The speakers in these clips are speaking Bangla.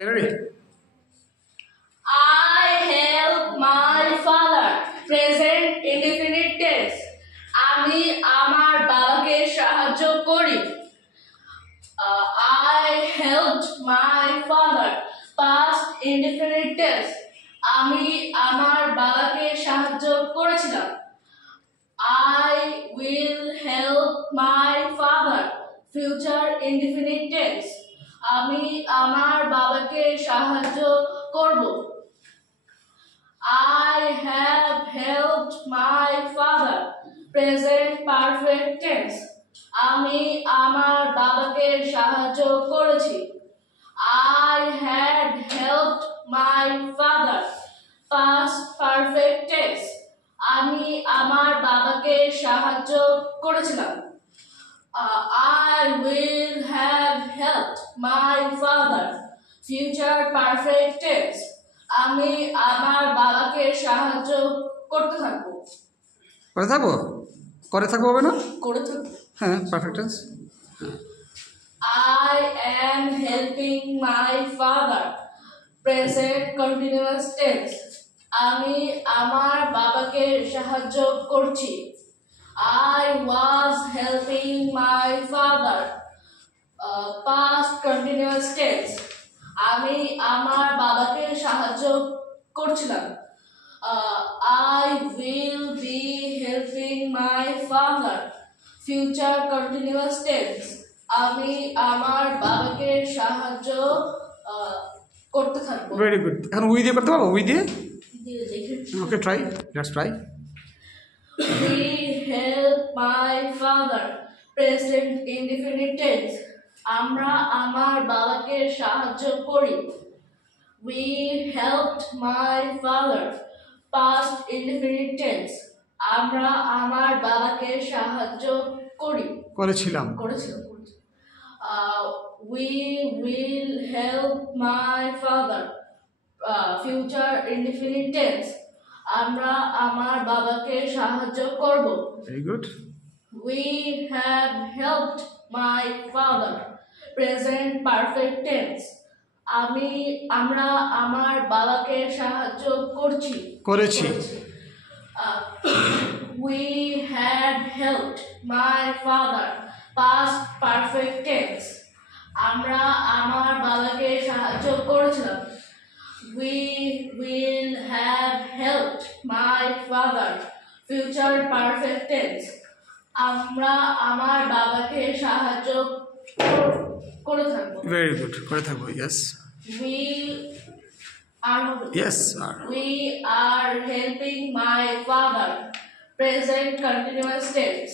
Ready? I help my father. Present indefinite tense. আমি আমার বাবাকে সাহায্য করি। I helped my father. Past indefinite tense. আমি আমার বাবাকে সাহায্য করেছিলাম। I will help my father. Future indefinite tense. আমি আমার বাবাকে সাহায্য করব। I have helped my father. Present perfect tense. আমি আমার বাবাকে সাহায্য করেছি। I had helped my father. Past perfect tense. আমি আমার বাবাকে সাহায্য করেছিলাম। I will have helped my father. Future perfect tense. আমি আমার বাবাকে সাহায্য করতে থাকবো। করে থাকবো হবে না? করে থাকবো। হ্যাঁ, perfect tense. I am helping my father. Present continuous tense. আমি আমার বাবাকে সাহায্য করছি। I was helping my father. Past continuous tense. আমি আমার বাবাকে সাহায্য করছিলাম। I will be helping my father. Future continuous tense. আমি আমার বাবাকে সাহায্য করতে থাকবো। Very good. এখন উই দিয়ে করতে পারবো? উই দিয়ে? দেখি। Okay, try. Let's try. We help my father. Present indefinite tense. আমরা আমার বাবাকে সাহায্য করি। We helped my father. Past indefinite tense. আমরা আমার বাবাকে সাহায্য করেছিলাম। We will help my father. Future indefinite tense. আমরা আমার বাবাকে সাহায্য করব। Very good. We have helped my father. Present perfect tense. আমরা আমার বাবাকে সাহায্য করেছি। We had helped my father. Past perfect tense. আমরা আমার বাবাকে সাহায্য করেছিলাম। We will have helped my father. Future perfect tense. আমরা আমার বাবাকে সাহায্য করে থাকবো। Very good. করে থাকবো। Yes. We are helping my father. Present continuous tense.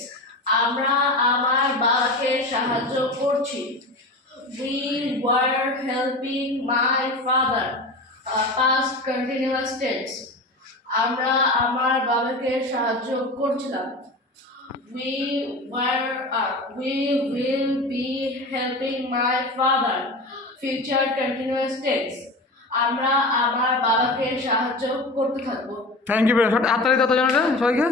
আমরা আমার বাবাকে সাহায্য করছি। We were helping my father. Past continuous tense. আমরা আমার বাবাকে সাহায্য করছিলাম। We will be helping my father. Future continuous tense. আমরা আমার বাবাকে সাহায্য করতে থাকবো। Thank you very much. হাততালি দাও তো জানাটা সবাইকে।